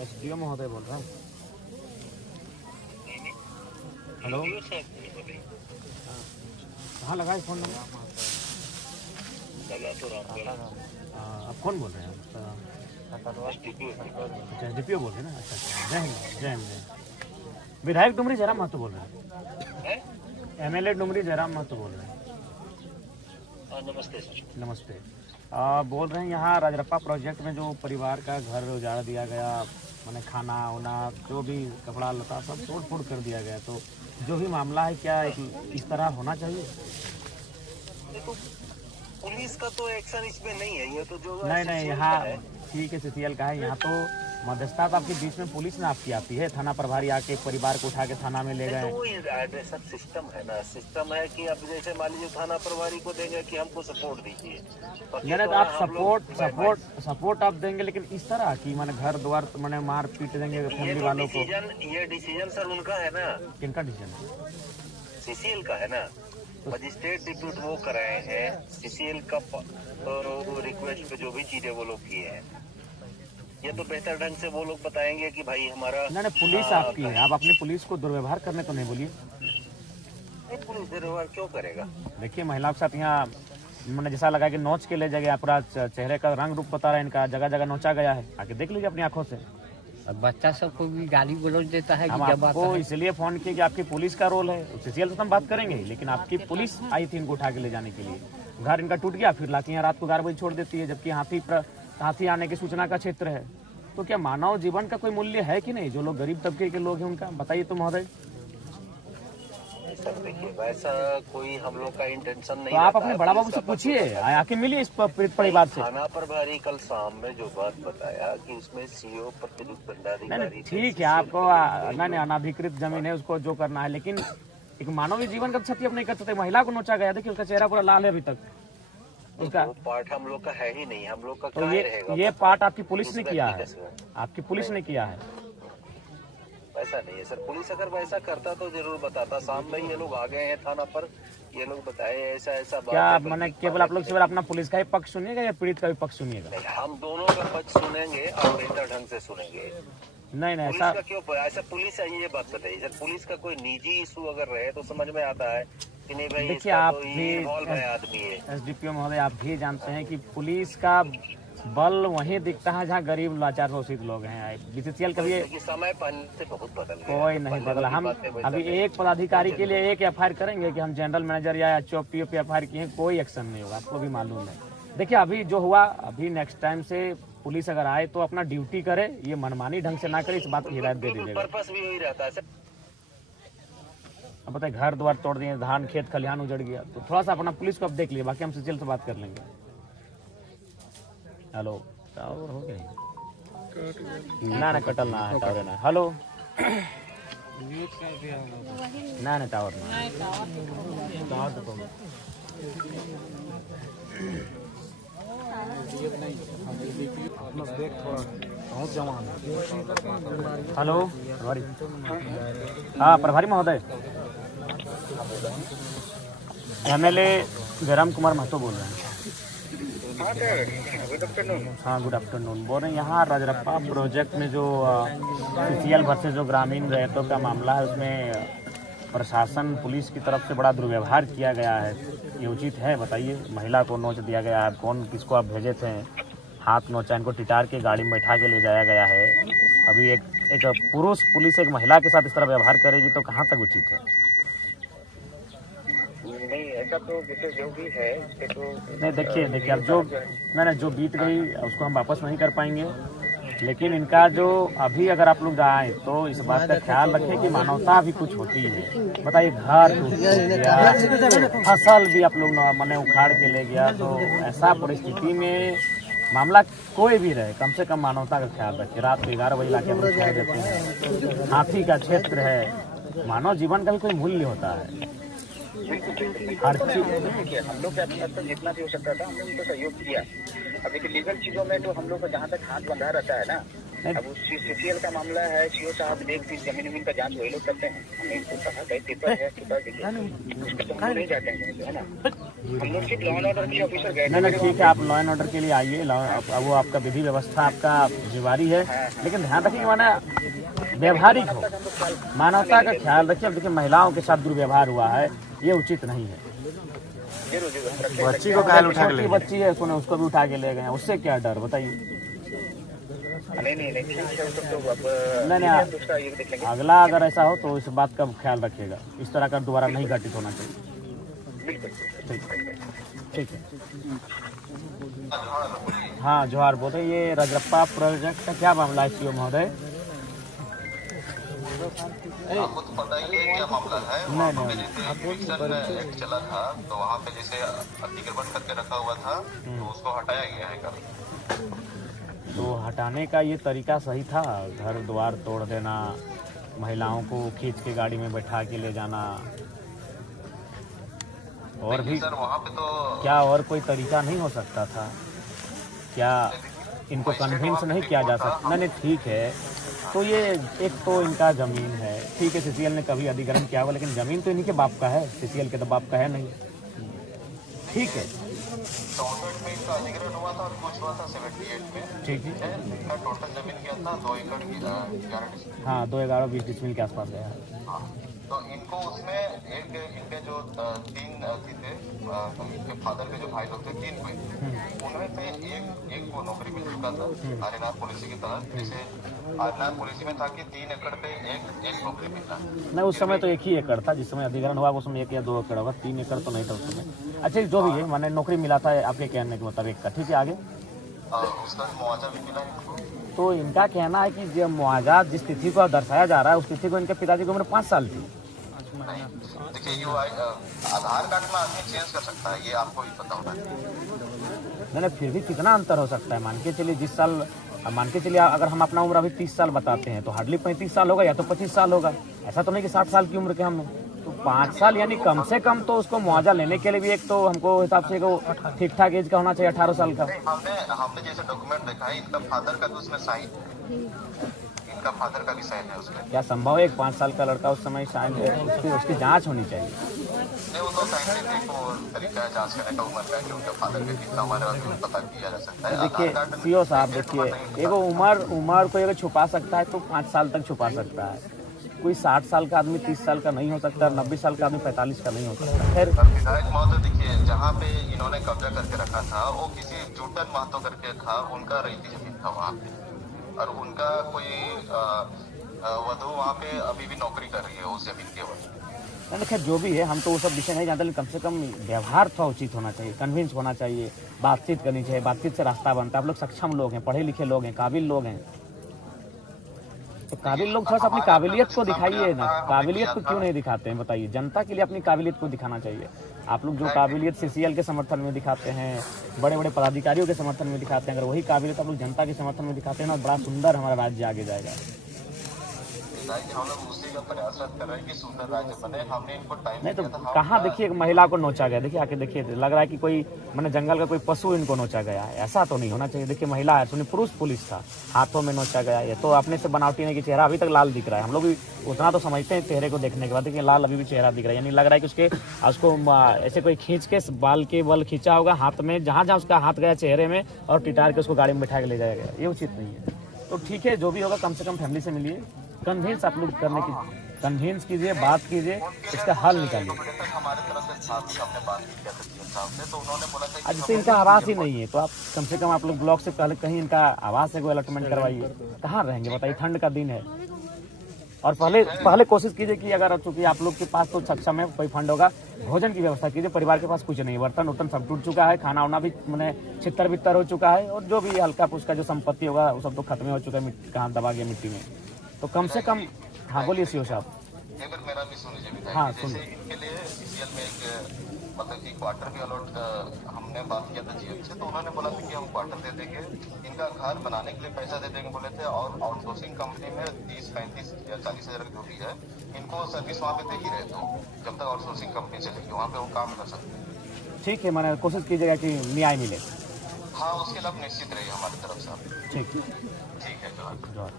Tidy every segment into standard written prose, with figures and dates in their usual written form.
SDO महोदय बोल रहा हूँ। हेलो, कहाँ लगा है फोन नंबर? आप कौन बोल रहे हैं? अच्छा, एसडीपीओ बोल रहे हैं ना। अच्छा, जय हिंद, जय हिंद, जय। विधायक डुमरी जयराम महतो बोल रहे हैं। एमएलए डुमरी जयराम महतो बोल रहे हैं। नमस्ते सर। नमस्ते। बोल रहे हैं यहाँ राजरप्पा प्रोजेक्ट में जो परिवार का घर उजाड़ दिया गया, मैंने खाना वाना जो भी कपड़ा लता सब तोड़ फोड़ कर दिया गया, तो जो भी मामला है क्या इस तरह होना चाहिए? देखो, पुलिस का तो एक्शन इसमें नहीं है, ये तो जो नहीं यहाँ ठीक है, सीसीएल का है। यहाँ तो मध्यस्थता तो आपके बीच में पुलिस ने आपकी आती है, थाना प्रभारी आके परिवार को उठा के थाना में ले गए। तो वो सब सिस्टम है ना, सिस्टम है कि अब जैसे मान लीजिए थाना प्रभारी को देंगे कि हमको सपोर्ट दीजिए, यानी तो आप सपोर्ट आप देंगे, लेकिन इस तरह की माने घर द्वार मैंने मार पीट देंगे फैमिली वालों को। ये डिसीजन सर उनका है ना। किनका डिसीजन? सीसीएल का है ना। मजिस्ट्रेट डिप्यूट वो कराए हैं, सीसीएल का रिक्वेस्ट पे जो भी चीजें वो लोग किए हैं, ये तो बेहतर ढंग से वो लोग बताएंगे कि भाई हमारा नहीं पुलिस आपकी है, आप अपनी पुलिस को दुर्व्यवहार करने को नहीं बोलिए। पुलिस दुर्व्यवहार क्यों करेगा? देखिए महिलाओं के साथ यहाँ मैंने जैसा लगा कि नोच के ले जाएगा, पूरा चेहरे का रंग रूप बता रहा है इनका, जगह जगह नोचा गया है, आके देख लीजिए अपनी आंखों से। बच्चा सबको भी गाली गलौज देता है। हम आपको इसलिए फोन किए कि आपकी पुलिस का रोल है, सीसीएल से हम बात करेंगे, लेकिन आपकी पुलिस आई थी इनको उठा के ले जाने के लिए। घर इनका टूट गया, फिर लाके यहाँ रात को 11 बजे छोड़ देती है, जबकि हाथी आने की सूचना का क्षेत्र है। तो क्या मानव जीवन का कोई मूल्य है कि नहीं? जो लोग गरीब तबके के लोग हैं उनका बताइए तो महोदय। देखिए वैसा कोई हम लोग का इंटेंशन नहीं। तो आप अपने बड़ा बाबू से पूछिए, आके मिलिए इस पीड़ित परिवार से। थाना प्रभारी कल शाम में जो बात बताया कि उसमें सीओ प्रतिनियुक्त दंडाधिकारी, ठीक है, आपको अनाधिकृत जमीन है, उसको जो करना है, लेकिन एक मानवीय जीवन का क्षति आप नहीं कर सकते। महिला को नोचा गया, देखिए उसका चेहरा पूरा लाल है अभी तक। उसका पार्ट हम लोग का है ही नहीं, हम लोग का तो ये पार्ट आपकी पुलिस ने किया है, आपकी पुलिस ने किया है। ऐसा नहीं है सर, पुलिस अगर वैसा करता तो जरूर बताता। शाम में ये लोग आ गए हैं थाना पर, ये लोग बताए ऐसा ऐसा बात। क्या मैंने केवल आप लोग केवल अपना पुलिस का ही पक्ष सुनिएगा या पीड़ित का भी पक्ष सुनिएगा? हम दोनों का पक्ष सुनेंगे और बेहतर ढंग से सुनेंगे। नहीं ऐसा क्यों? ऐसा पुलिस है, ये बात बताइए सर, पुलिस का कोई निजी इशू अगर रहे तो समझ में आता है कि नहीं भाई। देखिए आप भी आदमी है एसडीपीओ महोदय, आप भी जानते हैं कि पुलिस का बल वहीं दिखता है जहाँ गरीब लाचार शोषित लोग हैं। बीसीसीएल कभी समय पहले से बहुत बदल गया, कोई नहीं बदला। हम अभी एक पदाधिकारी के लिए एक एफआईआर करेंगे कि हम जनरल मैनेजर या एचओपी पे एफआईआर किए, कोई एक्शन नहीं होगा, आपको भी मालूम है। देखिए अभी जो हुआ, अभी नेक्स्ट टाइम से पुलिस अगर आए तो अपना ड्यूटी करे, ये मनमानी ढंग से ना करे, इस बात की हिदायत दे दीजिएगा। पर्पस भी वही रहता है। अब बताए घर द्वार तोड़ दिए, धान खेत खलिहान उजड़ गया, तो थोड़ा सा अपना पुलिस को अब देख लिया, बाकी हम सीसीएल से बात कर लेंगे। हेलो, टावर हो गया ना कटल ना है टावर ना। हेलो ना टावर ना हेलो प्रभारी, हाँ प्रभारी महोदय, एमएलए जयराम कुमार महतो बोल रहे हैं। हाँ गुड आफ्टरनून। बोल रहे हैं यहाँ राजरप्पा प्रोजेक्ट में जो सीसीएल वर्सेस जो ग्रामीण रैयतों का मामला है, उसमें प्रशासन पुलिस की तरफ से बड़ा दुर्व्यवहार किया गया है, ये उचित है? बताइए। महिला को नोच दिया गया है, कौन किसको आप भेजे थे, हाथ नोचा, इनको टिटार के गाड़ी में बैठा के ले जाया गया है। अभी एक पुरुष पुलिस एक महिला के साथ इस तरह व्यवहार करेगी तो कहाँ तक उचित है? नहीं ऐसा तो जो भी है तो नहीं, देखिए अब जो बीत गई उसको हम वापस नहीं कर पाएंगे, लेकिन इनका जो अभी अगर आप लोग आए तो इस बात का ख्याल रखें कि मानवता भी कुछ होती है। बताइए घर टूट गया, फसल भी आप लोग मैंने उखाड़ के ले गया, तो ऐसा परिस्थिति में मामला कोई भी रहे, कम से कम मानवता का ख्याल रखें। रात को 11 बजे लाके हम लोग छोड़ देते हैं, हाथी का क्षेत्र है, मानव जीवन का भी कोई मूल्य होता है। हर चीज हम लोग के अपने जितना भी हो सकता था हम लोग तो सहयोग किया। अब देखिए लीगल चीजों में तो हम लोग को जहाँ तक हाथ बंधा रहता है ना, अब उस सीसीएल का मामला है, सीओ साहब देख भी जमीन का जांच वही लोग करते हैं। हमने इनको कहा भाई पेपर है, पेपर देखिए, इस पर तो हम नहीं जाते हैं, है ना। हम लोग सिर्फ लॉ एंड ऑर्डर के ऑफिसर गए। नहीं ठीक है, आप लॉ एंड ऑर्डर के लिए आइए, वो आपका विधि व्यवस्था आपका जिम्मेवारी है, लेकिन ध्यान रखिए माना व्यवहारिक हो, मानवता का ख्याल रखिए। अब देखिए महिलाओं के साथ दुर्व्यवहार हुआ है, ये उचित नहीं है। बच्ची को घायल उठा के ले गए। बच्ची है, उसको भी उठा के ले गए, उससे क्या डर बताइए। नहीं, अगला अगर ऐसा हो तो इस बात का ख्याल रखिएगा, इस तरह का दोबारा नहीं घटित होना चाहिए। ठीक है। हाँ जोहार, बोले ये रजरप्पा प्रोजेक्ट का क्या मामला है सीओ महोदय? आपको तो पता ही है क्या मामला है। वहाँ पे जैसे एक्ट चला था तो वहाँ पे जैसे अतिक्रमण करके रखा हुआ था तो उसको हटाया गया है कल। तो हटाने का ये तरीका सही था? घर द्वार तोड़ देना, महिलाओं को खींच के गाड़ी में बैठा के ले जाना, और भी सर वहाँ पे तो क्या और कोई तरीका नहीं हो सकता था? क्या इनको कन्विंस नहीं किया जा सकता? नहीं ठीक है, तो ये एक तो इनका जमीन है, ठीक है, सीसीएल ने कभी अधिग्रहण किया हुआ, लेकिन जमीन तो इन्हीं के बाप का है, सीसीएल के तो बाप का है नहीं। ठीक है, 64 में इसका अधिग्रहण हुआ था और कुछ हुआ था 78 में। ठीक है, इनका टोटल जमीन क्या था 2 एकड़ की 11 डिसमिल। हाँ 2-11-20 डिसमिल के आसपास गया है। तो इनको उसमें एक इनके जो 3 अथी थे, इनके फादर के जो भाई लोग थे 3 भाई, उनमें से एक को नौकरी मिल चुका था आर्यनाथ पॉलिसी के तहत। जैसे आर्यनाथ पॉलिसी में था कि 3 एकड़ पे एक नौकरी मिलना। नहीं उस समय तो 1 ही एकड़ था, जिस समय अधिग्रहण हुआ उस समय 1 या 2 एकड़ होगा, 3 एकड़ तो नहीं था उस समय। अच्छा जो भी है, मैंने नौकरी मिला था आपके कहने के मुताबिक का, ठीक है आगे। उसका मुआवजा भी मिला इनको। तो इनका कहना है कि जो मुआवजा जिस तिथि को दर्शाया जा रहा है उस तिथि को इनके पिताजी की उम्र 5 साल थी। देखिए ये आधार कार्ड में आदमी चेंज कर सकता है, ये आपको भी पता होना चाहिए। मैंने फिर भी कितना अंतर हो सकता है? मान के चलिए जिस साल, मान के चलिए अगर हम अपना उम्र अभी 30 साल बताते हैं तो हार्डली 35 साल होगा या तो 25 साल होगा। ऐसा तो नहीं कि 60 साल की उम्र के हम, तो 5 साल यानी कम से कम तो उसको मुआवजा लेने के लिए भी एक तो हमको हिसाब से ठीक ठाक एज का होना चाहिए, 18 साल का। हमने जैसे डॉक्यूमेंट देखा है, इनका फादर का तो उसमें साइन है, इनका फादर का भी साइन है उसमें। क्या संभव है 5 साल का लड़का उस समय साइन है? उसकी जांच होनी चाहिए। नहीं वो तो साइंटिफिक तरीका है जांच करने का, उम्र का कि उनके फादर के कितना उम्र है पता किया जा सकता है। देखिए सीओ साहब, देखिए एगो उम्र को अगर छुपा सकता है तो 5 साल तक छुपा सकता है। कोई 60 साल का आदमी 30 साल का नहीं हो सकता, 90 साल का आदमी 45 का नहीं हो सकता। खैर विधायक महोदय देखिए, जहाँ पे इन्होंने कब्जा करके रखा था वो किसी जूटन महतो करके था, उनका रईती जमीन था वहाँ पे, और उनका कोई वधु वहाँ पे अभी भी नौकरी कर रही है उस जमीन के ऊपर। खैर जो भी है, हम तो वो सब विषय नहीं जानते, लेकिन कम से कम व्यवहार थोड़ा उचित होना चाहिए, कन्विंस होना चाहिए, बातचीत करनी चाहिए, बातचीत से रास्ता बनता है। आप लोग सक्षम लोग हैं, पढ़े लिखे लोग हैं, काबिल लोग हैं, तो काबिल लोग थोड़ा सा अपनी काबिलियत को दिखाइए ना। काबिलियत को क्यों नहीं दिखाते हैं बताइए? जनता के लिए अपनी काबिलियत को दिखाना चाहिए। आप लोग जो काबिलियत सीसीएल के समर्थन में दिखाते हैं, बड़े बड़े पदाधिकारियों के समर्थन में दिखाते हैं, अगर वही काबिलियत आप लोग जनता के समर्थन में दिखाते हैं ना, बड़ा सुंदर हमारा राज्य आगे जाएगा। हम लोग उसी का प्रयासरत कर रहे हैं कि सुंदर राज्य बने। हमने इनको टाइम नहीं तो कहाँ देखिए एक महिला को नोचा गया, देखिए आके देखिए, लग रहा है कि कोई मैंने जंगल का कोई पशु इनको नोचा गया है। ऐसा तो नहीं होना चाहिए। देखिए महिला है, सुनिए पुरुष पुलिस था, हाथों में नोचा गया। ये तो अपने से बनावटी नहीं कि चेहरा अभी तक लाल दिख रहा है। हम लोग भी उतना तो समझते हैं चेहरे को देखने के बाद, देखिए लाल अभी भी चेहरा दिख रहा है, यानी लग रहा है कि उसको ऐसे कोई खींच के बाल के बल खींचा होगा हाथ में, जहाँ जहाँ उसका हाथ गया चेहरे में, और टिटार के उसको गाड़ी में बैठा के ले जाया गया। ये उचित नहीं है। तो ठीक है, जो भी होगा कम से कम फैमिली से मिलिए, कन्विंस आप लोग करने की कन्विंस कीजिए, बात कीजिए, इसका हल निकालिए। हमारे तरफ से साथ ही हमने बात की तो उन्होंने बोला था कि जैसे इनका आवास ही नहीं है, तो आप कम से कम आप लोग ब्लॉक से पहले कहीं इनका आवास है कोई अलॉटमेंट करवाइए। कहाँ रहेंगे बताइए? ठंड का दिन है। और पहले कोशिश कीजिए कि अगर चूंकि आप लोग के पास तो सक्षम है, कोई फंड होगा, भोजन की व्यवस्था कीजिए। परिवार के पास कुछ नहीं, बर्तन उर्तन सब टूट चुका है, खाना वाना भी मैंने छितर बितर हो चुका है, और जो भी हल्का फुल्का जो संपत्ति होगा वो सब तो खत्म हो चुका है, कहाँ दबा गया मिट्टी में। तो कम से कम, हाँ बोलिए सीओ साहब। एक बार मेरा भी सुन लीजिए विधायक। हाँ, जैसे इनके लिए सीसीएल में एक मतलब कि क्वार्टर भी अलॉट हमने बात किया था जीएम से, तो उन्होंने बोला था कि हम क्वार्टर दे देंगे, इनका घर बनाने के लिए पैसा दे देंगे बोले थे, और आउटसोर्सिंग कंपनी में 30, 35 या 40 हज़ार जो भी है, इनको सर्विस वहाँ पे दे ही रहे थे। जब तक आउटसोर्सिंग कंपनी चलेगी वहाँ पे वो काम कर सकते हैं। ठीक है, मैंने कोशिश कीजिएगा कि न्याय मिले। हाँ, उसके लिए आप निश्चित रहिए हमारी तरफ से आप। ठीक ठीक है जोहार। जोहार।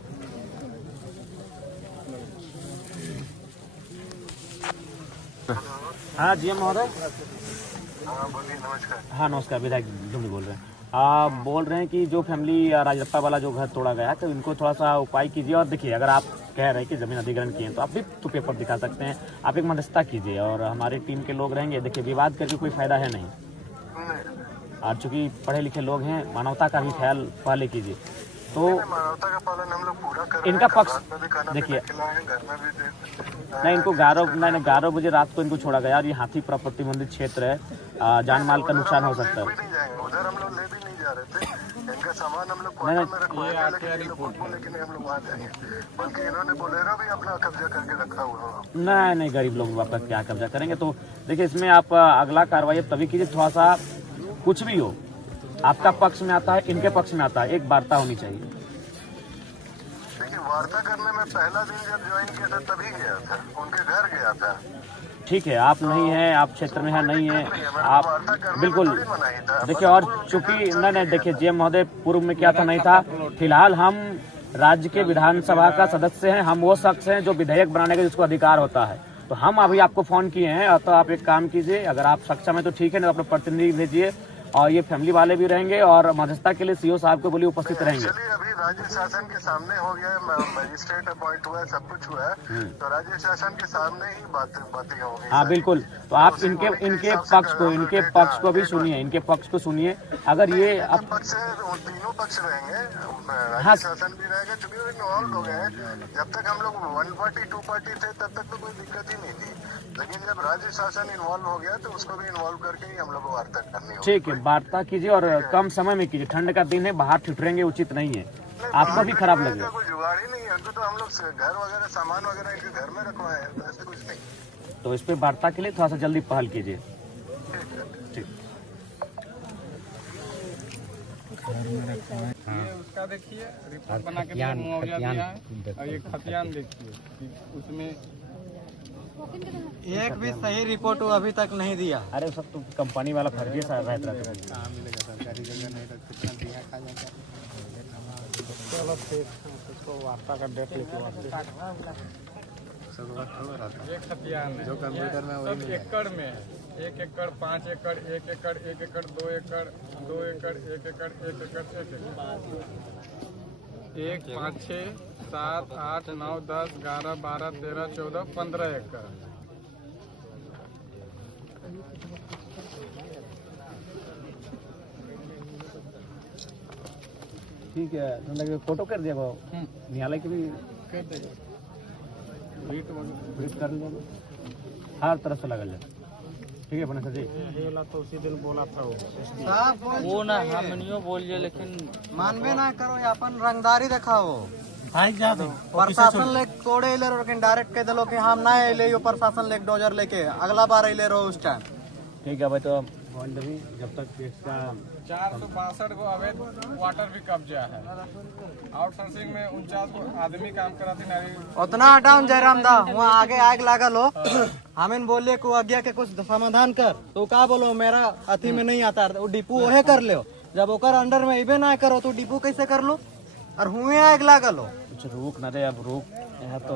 हाँ जी महोदय। हाँ बोलिए, नमस्कार। हाँ नमस्कार, विधायक डुमरी बोल रहे हैं। आप बोल रहे हैं कि जो फैमिली राजरप्पा वाला जो घर तोड़ा गया तो इनको थोड़ा सा उपाय कीजिए। और देखिए, अगर आप कह रहे हैं कि ज़मीन अधिग्रहण किए हैं तो आप भी तो पेपर दिखा सकते हैं। आप एक मध्यस्थता कीजिए और हमारी टीम के लोग रहेंगे। देखिए, विवाद करके कोई फायदा है नहीं। और चूंकि पढ़े लिखे लोग हैं, मानवता का भी ख्याल पहले कीजिए। तो मानवता का पालन हम लोग पूरा कर रहे हैं। इनका पक्ष रात में भी खाना देखिए, पीना खिलाए हैं, घर में भी नहीं इनको 11 बजे रात को इनको छोड़ा गया। और ये हाथी प्रतिबंधित क्षेत्र है, जान माल का नुकसान हो सकता है। भी नहीं जाएंगे उधर, हम लोग ले भी नहीं जा रहे थे। इनका सामान हम लोग क्वार्टर में रखवाए, लेकिन ये लोग खुद बोले कि नहीं हम लोग वहाँ जाएंगे, बल्कि इन्होंने बोलेरो भी अपना कब्जा करके रखा हुआ है। नहीं, गरीब लोग आपका क्या कब्जा करेंगे। तो देखिए, इसमें आप अगला कार्रवाई तभी कीजिए। थोड़ा सा कुछ भी हो, आपका पक्ष में आता है, इनके पक्ष में आता है, एक वार्ता होनी चाहिए। देखिए, वार्ता करने में पहला दिन जब ज्वाइन किया था तभी गया था, उनके घर गया था। ठीक है, आप नहीं हैं, आप क्षेत्र में है नहीं है, आप बिल्कुल देखिए। और चूंकि नहीं देखिए जी महोदय, पूर्व में क्या था नहीं था। फिलहाल हम राज्य के विधानसभा का सदस्य हैं। हम वो शख्स हैं जो विधेयक बनाने का जिसको अधिकार होता है। तो हम अभी आपको फोन किए हैं, तो आप एक काम कीजिए, अगर आप सक्षम है तो ठीक है, नहीं तो अपने प्रतिनिधि भेजिए। और ये फैमिली वाले भी रहेंगे और मध्यस्थता के लिए सीओ साहब को बोलिए उपस्थित रहेंगे। चलिए, अभी राज्य शासन के सामने हो गया है, मजिस्ट्रेट अपॉइंट हुआ है, सब कुछ हुआ है, तो राज्य शासन के सामने ही बातें होंगी। हाँ बिल्कुल। तो आप इनके पक्ष को भी सुनिए, इनके पक्ष को सुनिए। अगर ये आप पक्ष तीनों पक्ष रहेंगे, राज्य शासन भी रहेगा, क्योंकि इन्वॉल्व हो गए हैं। जब तक हम लोग 1 पार्टी 2 पार्टी थे तब तक तो कोई दिक्कत ही नहीं थी, लेकिन जब राज्य शासन इन्वॉल्व हो गया तो उसको भी इन्वॉल्व करके ही हम लोग को वार्ता करनी होगी। ठीक है, वार्ता कीजिए और कम समय में कीजिए। ठंड का दिन है, बाहर ठिठुरेंगे उचित नहीं है, आपको भी खराब लगेगा। कोई जुगाड़ ही नहीं है, उनको तो हम लोग घर वगैरह सामान वगैरह इनके घर में रखवाए हैं, तो ऐसे कुछ नहीं। तो इस पे वार्ता के लिए थोड़ा सा जल्दी पहल कीजिए। ठीक। उसका देखिए, रिपोर्ट बना के लिए मुआवजा दिया है। और ये खतियान देखिए, उसमें एक भी सही रिपोर्ट वो अभी तक नहीं दिया। अरे सब तो कंपनी वाला फर्जी सा रहता है। कहाँ मिलेगा, सरकारी जगह नहीं तो कितना दिया खा जाता है। चलो फिर उसको वार्ता का डेट लिखवा ये खतियान जो कंप्यूटर में सब एकड़ में है। 1 एकड़, 5 एकड़, 1 एकड़, 1 एकड़, 2 एकड़, 2 एकड़, 1 एकड़, 1 एकड़, 1 5 6 7 8 9 10 11 12 13 14 15 एकड़। ठीक है, फोटो कर दिया न्यायालय की भी कर देगा, ब्रीफ कर लिया, हर तरफ से लगा लिया। ठीक है बने सर जी। तो उसी दिन बोला था वो ना हम नहीं बोलिए, लेकिन मानवे ना करो, अपन रंगदारी दिखाओ। प्रशासन ले कोड़े ले लेकिन डायरेक्ट कह दिलो कि हम ना ले, प्रशासन ले डोजर लेके अगला बार ले रहो उस टाइम। ठीक है भाई, तो जब तक इसका 462 को अवैध वाटर भी कब्जा है। आउटसोर्सिंग में 49 को आदमी काम कराती नहीं। उतना हटाओ जयराम दा, वहाँ आगे आग लागल हो। हमें बोले को आज्ञा के कुछ समाधान कर, तो का बोलो मेरा अथी में नहीं आता, वो डिपू ओहे कर ले। जब ओकर अंडर में इबे ना करो तो डिपू कैसे कर लो, और हुए आग लागल हो। कुछ रुक न दे, अब रुक यहाँ तो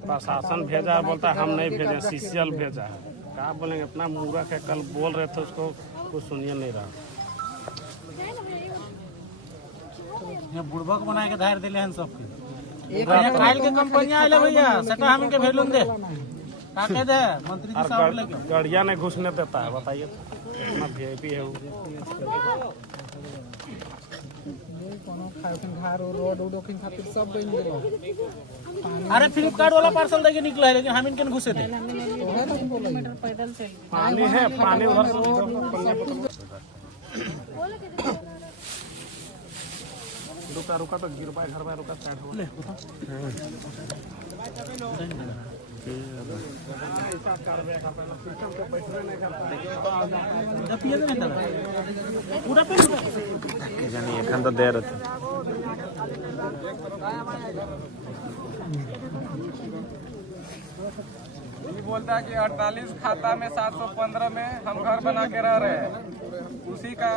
प्रशासन भेजा, बोलता हम नहीं भेजे, सीसीएल भेजा है। क्या बोलेंगे, अपना मूर्ख है। कल बोल रहे थे उसको, कुछ सुनिए नहीं रहा। ये बुड़बक बना के धार दिले हैं सबके। खाइल के कंपनी आए भैया, सेटा हम इनके भेजून दे का कह दे मंत्री जी साहब लेके गाड़िया नहीं घुसने देता है। बताइए इतना वीआईपी है वो। अरे फ्लिपकार्ट वाला पार्सल देके निकला है, लेकिन हम इनके घुसे थे। पानी है, पानी उधर रुका रुका तो गिर पाए घर में, रुका साइड हो ले पूरा एखन तो दे रहे थे। बोलता है कि 48 खाता में 715 में हम घर बना के रह रहे हैं, उसी का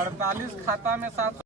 48 खाता में 7